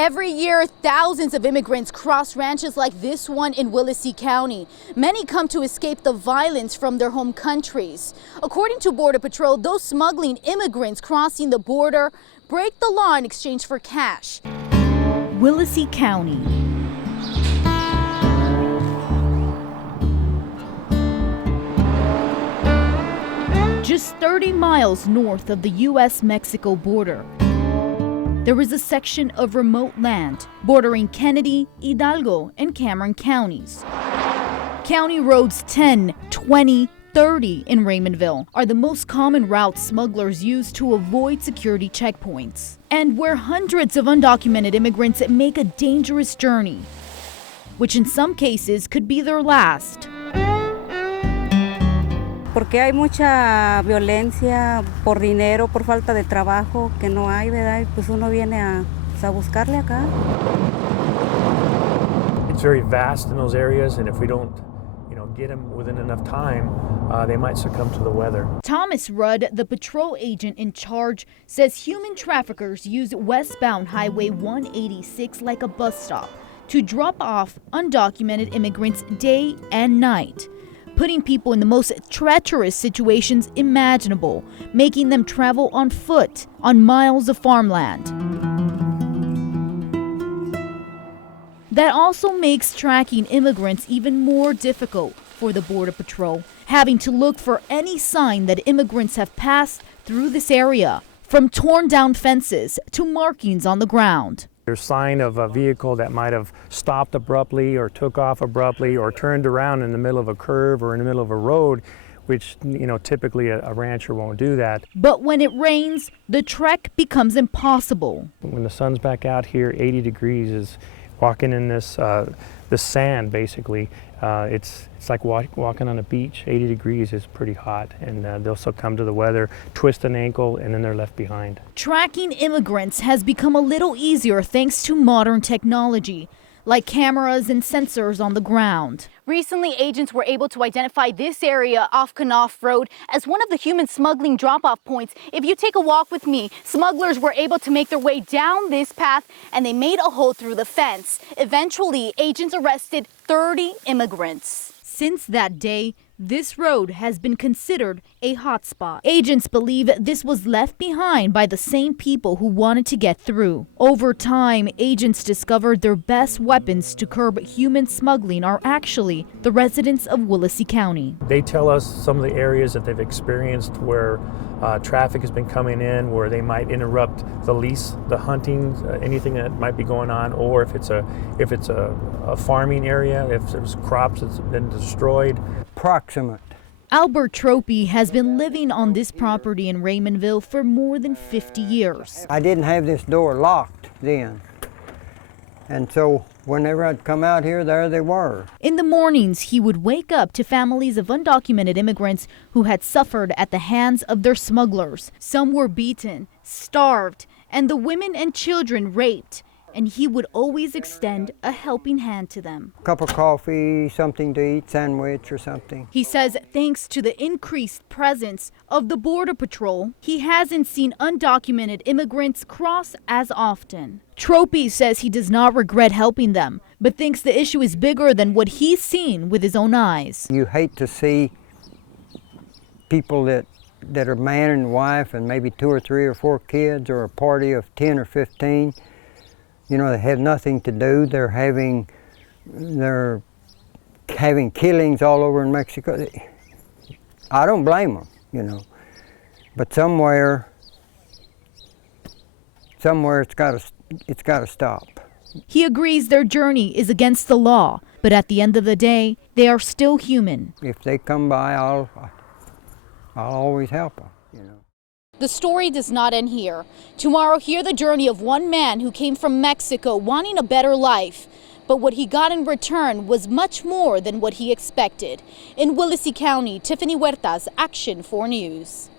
Every year, thousands of immigrants cross ranches like this one in Willacy County. Many come to escape the violence from their home countries. According to Border Patrol, those smuggling immigrants crossing the border break the law in exchange for cash. Willacy County. Just 30 miles north of the U.S.-Mexico border, there is a section of remote land bordering Kennedy, Hidalgo, and Cameron counties. County roads 10, 20, 30 in Raymondville are the most common routes smugglers use to avoid security checkpoints, and where hundreds of undocumented immigrants make a dangerous journey, which in some cases could be their last. Porque hay mucha violencia por dinero, por falta de trabajo, que no hay, ¿verdad? Y pues uno viene a buscarle acá. It's very vast in those areas, and if we don't, get them within enough time, they might succumb to the weather. Thomas Rudd, the patrol agent in charge, says human traffickers use westbound Highway 186 like a bus stop to drop off undocumented immigrants day and night, putting people in the most treacherous situations imaginable, making them travel on foot on miles of farmland. That also makes tracking immigrants even more difficult for the Border Patrol, having to look for any sign that immigrants have passed through this area, from torn down fences to markings on the ground. There's sign of a vehicle that might have stopped abruptly or took off abruptly or turned around in the middle of a curve or in the middle of a road, which, typically a rancher won't do that. But when it rains, the trek becomes impossible. When the sun's back out here, 80 degrees is walking in this sand, basically. It's like walking on a beach. 80 degrees is pretty hot, and they'll succumb to the weather, twist an ankle, and then they're left behind. Tracking immigrants has become a little easier thanks to modern technology, like cameras and sensors on the ground. Recently, agents were able to identify this area off Knopf Road as one of the human smuggling drop-off points. If you take a walk with me, smugglers were able to make their way down this path, and they made a hole through the fence. Eventually, agents arrested 30 immigrants. Since that day, this road has been considered a hotspot. Agents believe this was left behind by the same people who wanted to get through. Over time, agents discovered their best weapons to curb human smuggling are actually the residents of Willacy County. They tell us some of the areas that they've experienced where traffic has been coming in, where they might interrupt the lease, the hunting, anything that might be going on, or if it's a farming area, if there's crops that's been destroyed. Proximate. Albert Tropy has been living on this property in Raymondville for more than 50 years. I didn't have this door locked then. And so whenever I'd come out here, there they were. In the mornings, he would wake up to families of undocumented immigrants who had suffered at the hands of their smugglers. Some were beaten, starved, and the women and children raped. And he would always extend a helping hand to them. A cup of coffee, something to eat, sandwich or something. He says thanks to the increased presence of the Border Patrol, he hasn't seen undocumented immigrants cross as often. Tropy says he does not regret helping them, but thinks the issue is bigger than what he's seen with his own eyes. You hate to see people that are man and wife and maybe 2 or 3 or 4 kids, or a party of 10 or 15. They have nothing to do. They're having killings all over in Mexico. I don't blame them, But somewhere it's got to stop. He agrees their journey is against the law, but at the end of the day, they are still human. If they come by, I'll always help them, The story does not end here. Tomorrow, hear the journey of one man who came from Mexico wanting a better life. But what he got in return was much more than what he expected. In Willacy County, Tiffany Huertas, Action 4 News.